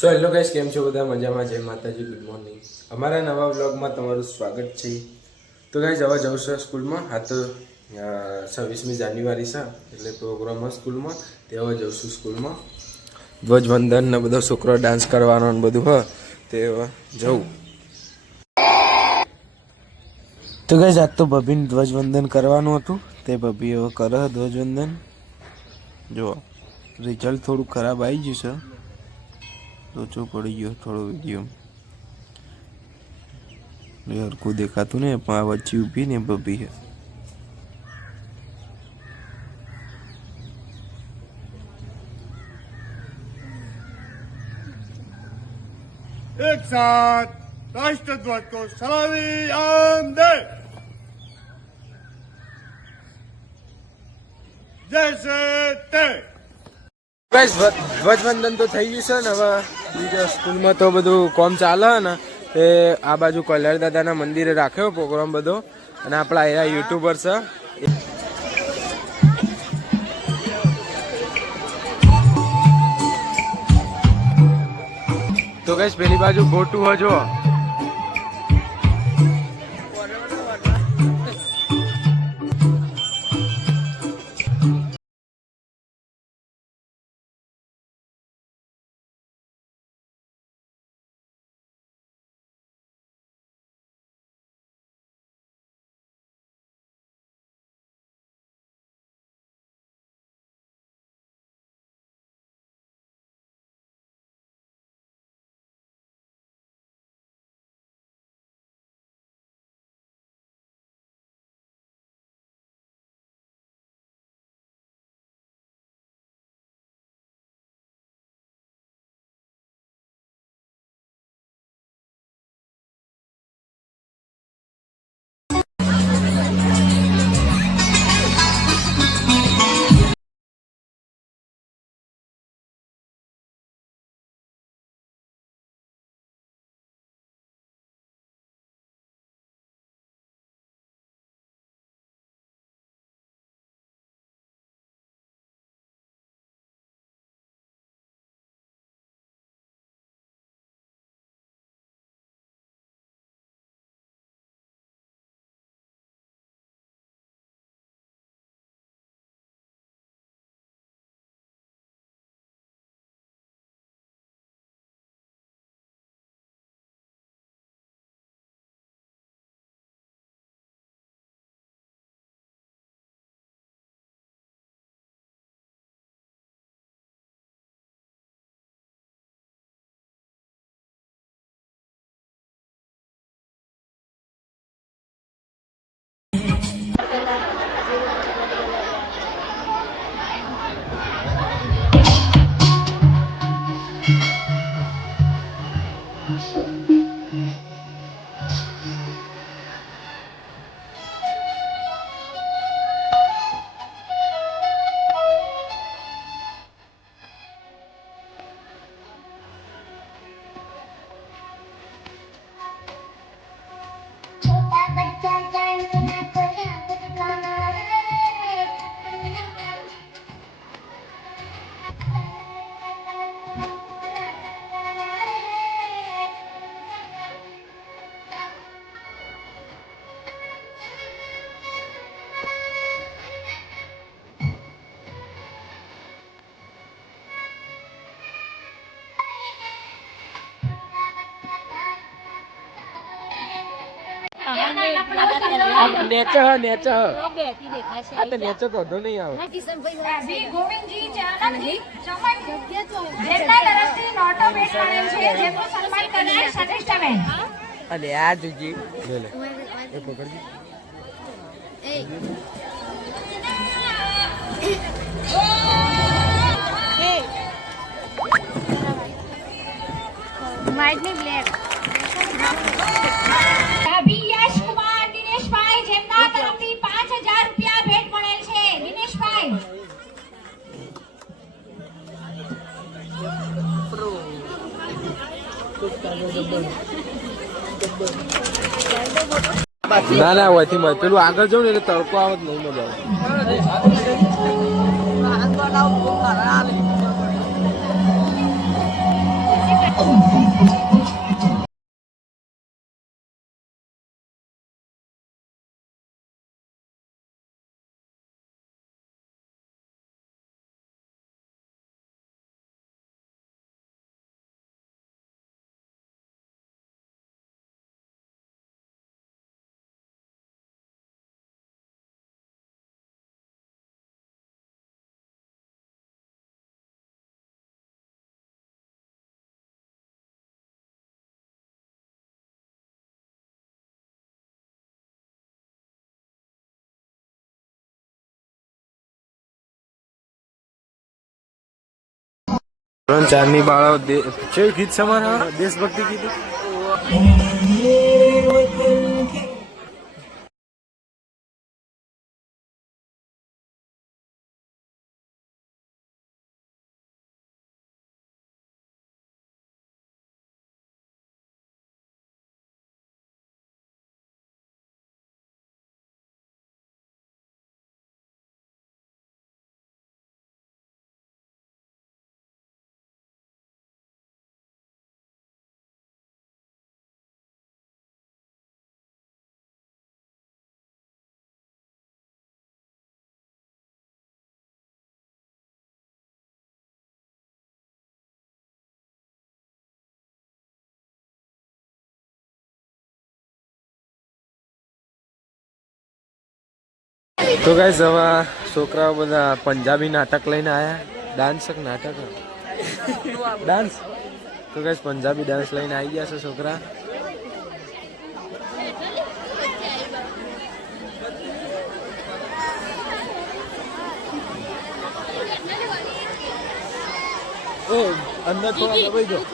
So hello guys, કેમ છો બધા? મજામાં? જય માતાજી, ગુડ મોર્નિંગ. અમારા નવા વ્લોગમાં તમારું સ્વાગત છે. તો ગાઈસ, હવે જવું છે સ્કૂલમાં. હા, તો 26મી જાન્યુઆરી છે એટલે પ્રોગ્રામ સ્કૂલમાં. તે હવે જઈશું સ્કૂલમાં. ધ્વજવંદન ને બધો છોકરો ડાન્સ કરવાનો ને બધું હ તે હવે જવું. તો ગાઈસ, આજ તો ભભીને ધ્વજવંદન કરવાનું હતું. તે ભભી હવે કરે ધ્વજવંદન. જો રિઝલ્ટ થોડું ખરાબ આવી ગયું છે. લોચો પડી ગયો થોડો વિડીયો. હરખું દેખાતું ને પણ આ વચ્ચે ઊભી ને બબી છે. एक साथ राष्ट्रध्वज को सलामी आमदे जैसे ते ગાઈસ, ધ્વજવંદન તો થઈ ગયું છે ને હવે બીજા સ્કૂલમાં તો બધું કોમ ચાલે ને તે આ બાજુ કલ્યાણ દાદાના મંદિરે રાખ્યો પ્રોગ્રામ બધો. અને આપણા અહીંયા યુટ્યુબર છે. તો ગાઈસ, પેલી બાજુ ગોટું હજો નેચર આ તો નેચર તો નહીં આવે. શ્રી ગોવિંદજી ચાનકજી જેમના તરફથી નોટો ભેટ મળેલ છે, જેમનું સન્માન કરનાર સતિષ્ઠાબેન. અલે આ જોજી લે લે એ પકડજી. વ્હાઈટ ને બ્લેક. અભિયશ કુમાર દિનેશભાઈ, જેમના તરફથી 5000 રૂપિયા ભેટ મળેલ છે. દિનેશભાઈ ના ના હોયથી મત પેલું આગળ જવું ને એટલે તડકો આવે જ નહીં મજા આવે. ધોરણ 4 ની બાળાઓ કેવું ગીત છે મારા દેશભક્તિ ગીત. તો ગાઈસ હવે છોકરાઓ બધા પંજાબી નાટક લઈને આવ્યા. ડાન્સ કે નાટક? ડાન્સ. તો ગાઈસ પંજાબી ડાન્સ લઈને આવી ગયા છે છોકરા. એ અંદર થોડા દબાઈ ગયો.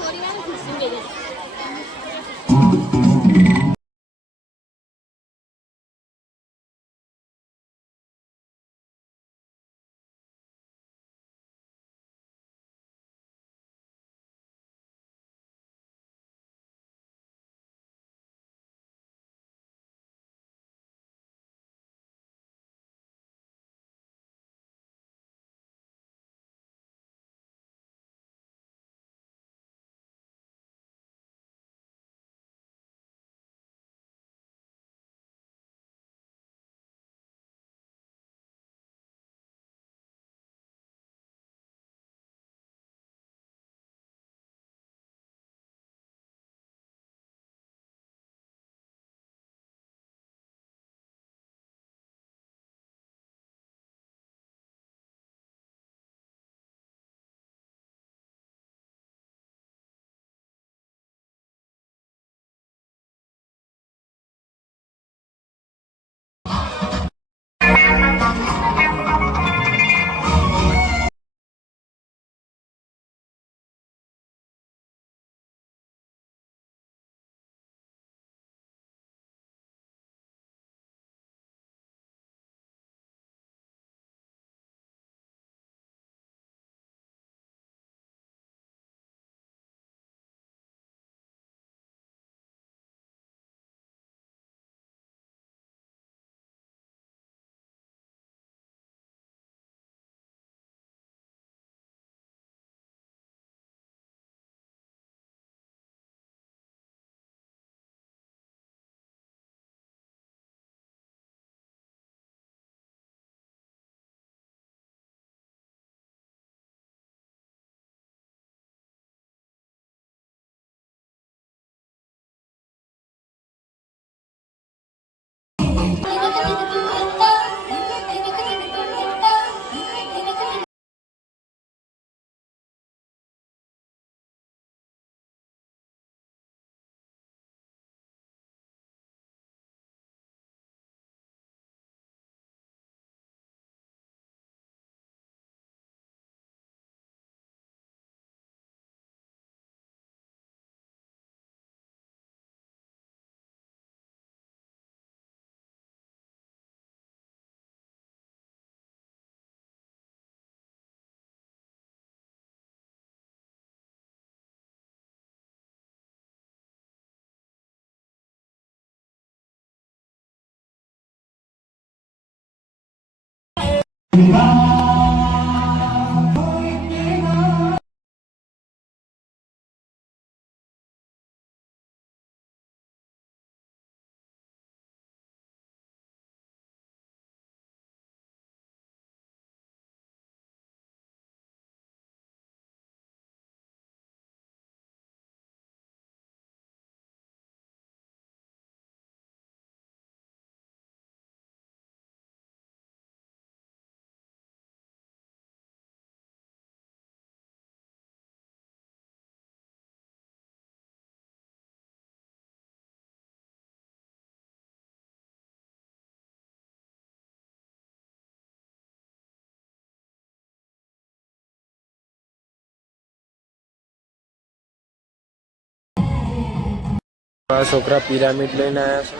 આ છોકરા પિરામિડ લઈને આવ્યા છે.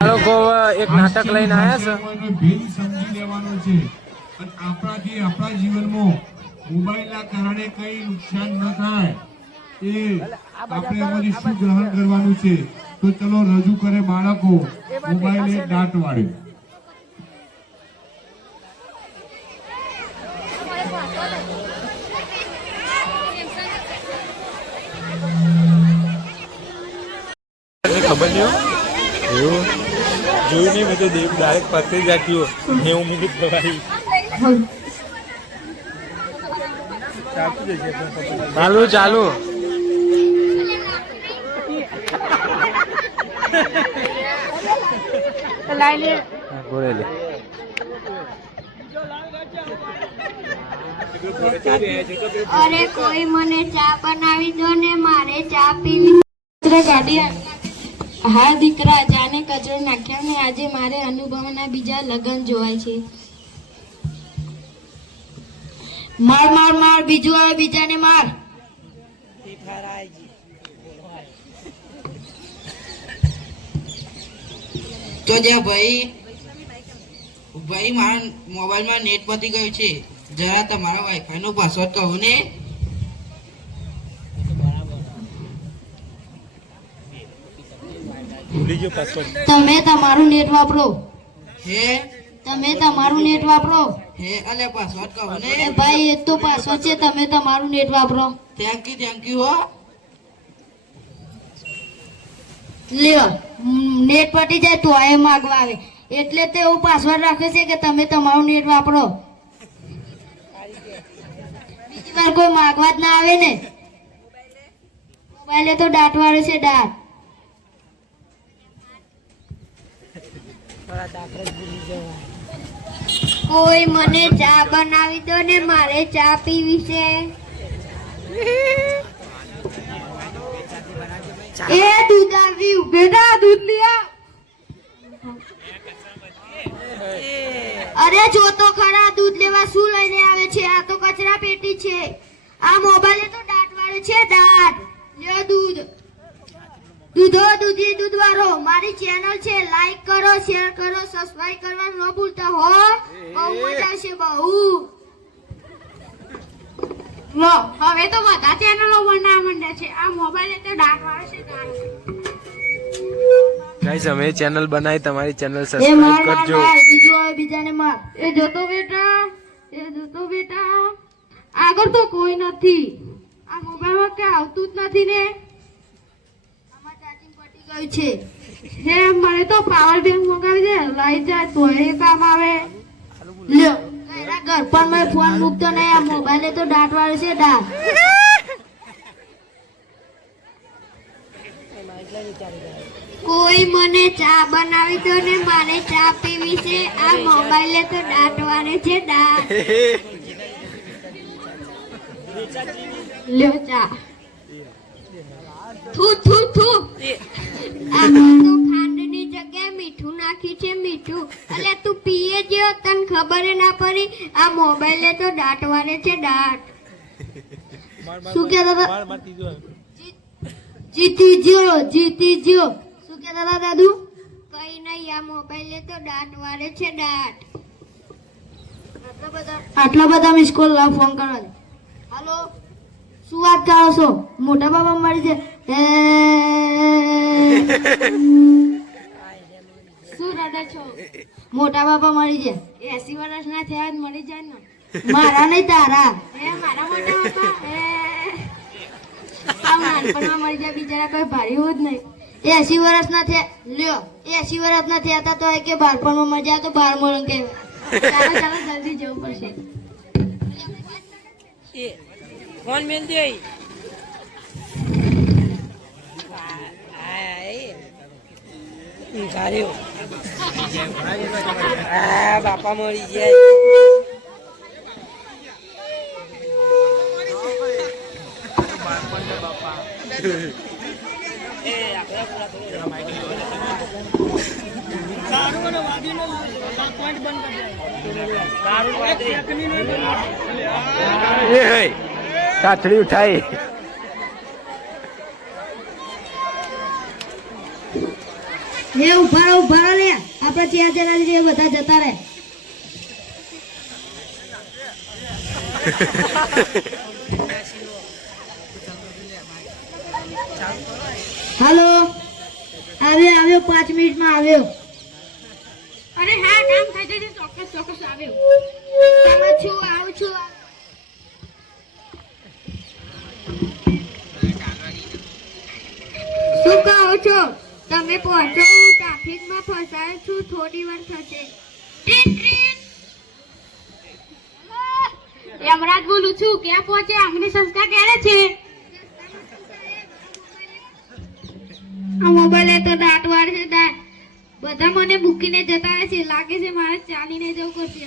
લોકો એક નાટક લઈને આવ્યા છે. ભેદ સમજી લેવાનો છે અને આપણાથી આપણા જીવનમાં મોબાઈલના કારણે કઈ નુકસાન ન થાય એ આપણે એમાંથી શું ગ્રહણ કરવાનું છે. તો ચલો રજૂ કરે બાળકો મોબાઈલ એક દાંત વાળ્યો. ખબર નહીં એવું જોયું નહીં મેં તો ડાયરેક્ટ પતે જ રાખ્યું 90 મિનિટ દવાઈ ચાલુ ચાલુ બોલેલી અરે કોઈ મને ચા બનાવી દો ને, મારે ચા પીવી. ગાડી હા દીકરા, જાને કચરો નાખ્યા ને આજે મારે અનુભવના બીજા લગ્ન જોવાય છે. માર માર માર, બીજું આવે બીજાને માર. તો જ્યાં ભાઈ મારા મોબાઈલમાં નેટ પતી ગયું છે, જરા તમારા વાઈફાઈ નો પાસવર્ડ કહો ને. તમે તમારું નેટ વાપરો. હે તમે તમારું નેટ વાપરો. હે અલે પાસવર્ડ કહો ને. એ ભાઈ એ તો પાસવર્ડ છે, તમે તમારું નેટ વાપરો. થેન્ક યુ હો. લ્યો નેટ પટી જાય તો એ માગવા આવે એટલે તે એવું પાસવર્ડ રાખે છે કે તમે તમારું નેટ વાપરો. બીજી વાર કોઈ માગવા જ ના આવે ને. મોબાઈલે તો દાંત વાળે છે દાંત. કોઈ મને ચા બનાવી દો ને મારે ચા પીવી છે. એ દૂધ આવ્યું બેટા દૂધ લિયા. અરે જો તો ખરા દૂધ લેવા શું લઈને આવે છે? આ તો કચરા પેટી છે. આ મોબાઈલે તો દાંત વાળે છે દાંત. લ્યો દૂધ. દૂધો દૂધી દૂધ વાળો મારી ચેનલ છે લાઈક કરો શેર કરો સબસ્ક્રાઇબ કરવાનું ન ભૂલતા હો. બહુ મજા આવશે બહુ. લો હવે તો બધા ચેનલો બનાવવા માંડ્યા છે. આ મોબાઈલ તો દાંત વાળે છે દાંત. ગાઈસ અમે ચેનલ બનાવી તમારી ચેનલ એ સબસ્ક્રાઇબ માર માર કરજો. માર બીજું આવે બીજાને માર. એ જોતો બેટા આગળ તો કોઈ નથી. આ મોબાઈલમાં કે આવતું જ નથી ને. આમાં ચાર્જિંગ પટી ગયું છે. હે મને તો પાવર બેંક મંગાવી દે લઈ જાય તો એ કામ આવે. લ્યો એના ઘર પર મેં ફોન મૂકતો નહીં. આ મોબાઈલે તો દાંત વાળે છે દાંત. કોઈ મને ચા બનાવી દો ને મારે ચા પીવી છે. આ મોબાઈલે તો દાંત વાળે છે દાંત. લ્યો ચા. થુ થુ થુ. આમાં તો ખાંડની જગ્યાએ મીઠું નાખ્યું છે મીઠું. અલે તું પીએ જેવો તને ખબર ના પડી. આ મોબાઈલે તો દાંત વાળે છે દાંત. શું કહેતા હતા? જીતી જ્યો. શું કહેતા હતા દાદુ? કઈ નહીં આ મોબાઈલે તો દાંત વાળે છે દાંત. આટલા બધા મિસ કોલ ફોન કરવા દે. હાલો શું વાત કરો છો? મોટા બાબા મળી છે. શું રડે છો? મોટા બાબા મળી છે. 80 વર્ષ ના થયા જ મળી જાય ને. મારા નહીં તારા. મારા મોટા બાપા આ નાનપણમાં મળી જાય બિચારા કોઈ ભાર્યું જ નહીં. 80 વર્ષ ના થયા. લ્યો 80 વર્ષ ના થયા હતા તો કે બાળપણમાં મજા તો બાર મળે કે. ચાલો જલ્દી જવું પડશે. ફોન મેલ દે બાપા મળી જાય. કાચડી ઉઠાઈ. એ ઉભા લે આપણે ચાર જણા જે બધા જતા રહે. હાલો આવ્યો 5 મિનિટમાં આવ્યો. અરે હા કામ થઈ જશે ચોક્કસ આવ્યો. આવું છું. શું કહો છો? તમે પહોંચો હું ટ્રાફિકમાં ફસાયો છું. થોડી વાર થશે. યમરાજ બોલું છું. ક્યાં પહોંચે? અગ્નિ સંસ્થા ક્યારે છે? આ મોબાઈલ તો દાંત વાળે છે દાંત. બધા મને મૂકીને જતા રહે છે. લાગે છે મારે ચાલીને જવું પડશે.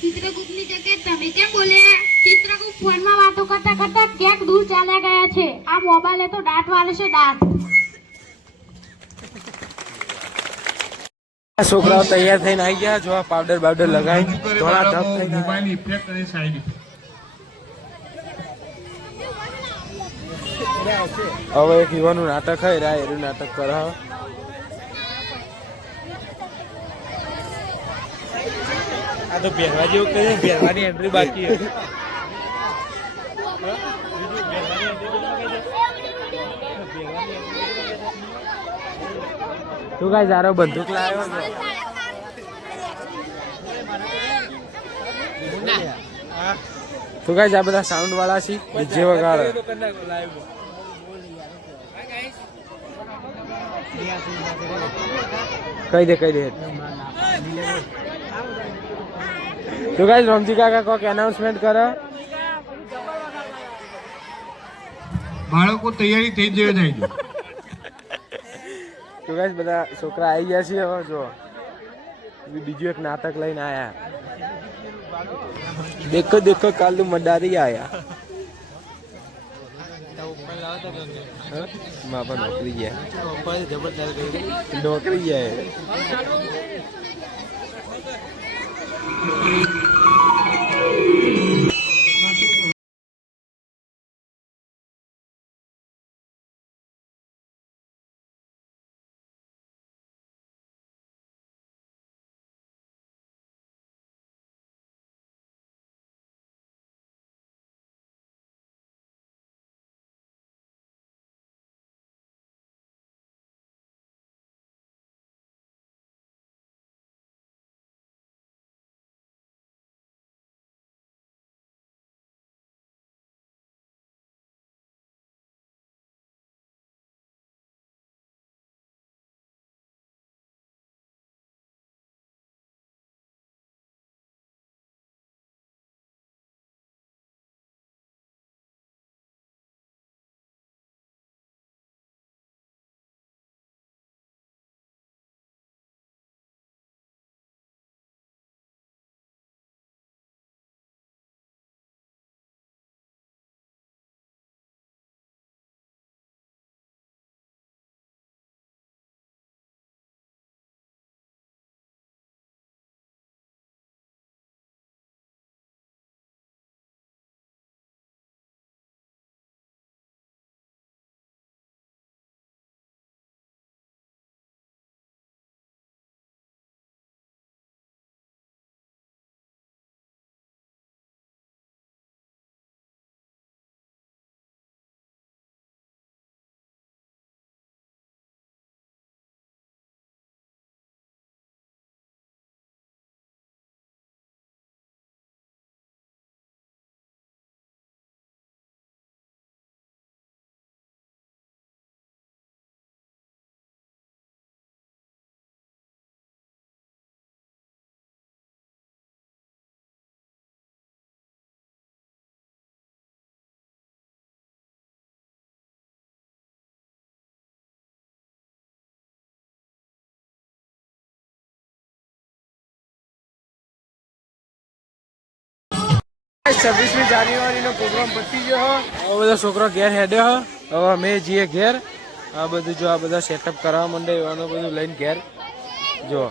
ચિત્રગુપ્તની જગ્યાએ તમે કેમ બોલ્યા? ચિત્રગુપ્ત ફોનમાં વાતો કરતા કરતા ક્યાંક દૂર ચાલ્યા ગયા છે. આ મોબાઈલે તો દાંત વાળે છે દાંત. છોકરાઓ તૈયાર થઈને આવી ગયા. જો આ પાવડર બાવડર લગાવી ધોળા ધપ થઈને. મોબાઈલ ઇફેક્ટ અને સાઈડ ઇફેક્ટ. હવે એક યુવાનું નાટક હોય રા એનું નાટક કરાવે. આ તો પહેરવા જેવું કહે પહેરવાની એન્ટ્રી બાકી છે. તું કાંઈ જારો બંદૂક લાવ્યો ને? તું કાંઈ આ બધા સાઉન્ડ વાળા છે જે વગાડે. કહી દે તો ગાઈસ રમજી કાકા કોક એનાઉન્સમેન્ટ કરે. બાળકો તૈયારી થઈ જાય થઈ જાય. તો ગાઈસ બધા છોકરા આવી ગયા છે. હવે જો બીજું એક નાટક લઈને આયા. દેખો કાલુ મડારી આયા. બાપા નોકરી ગયા. છવ્વીસમી જાન્યુઆરીનો પ્રોગ્રામ પતી ગયો. હવે બધા છોકરો ઘેર હેડ્યો. હવે અમે જઈએ ઘેર. આ બધું જો આ બધા સેટઅપ કરવા માંડે એવાનું બધું લઈને ઘેર જો.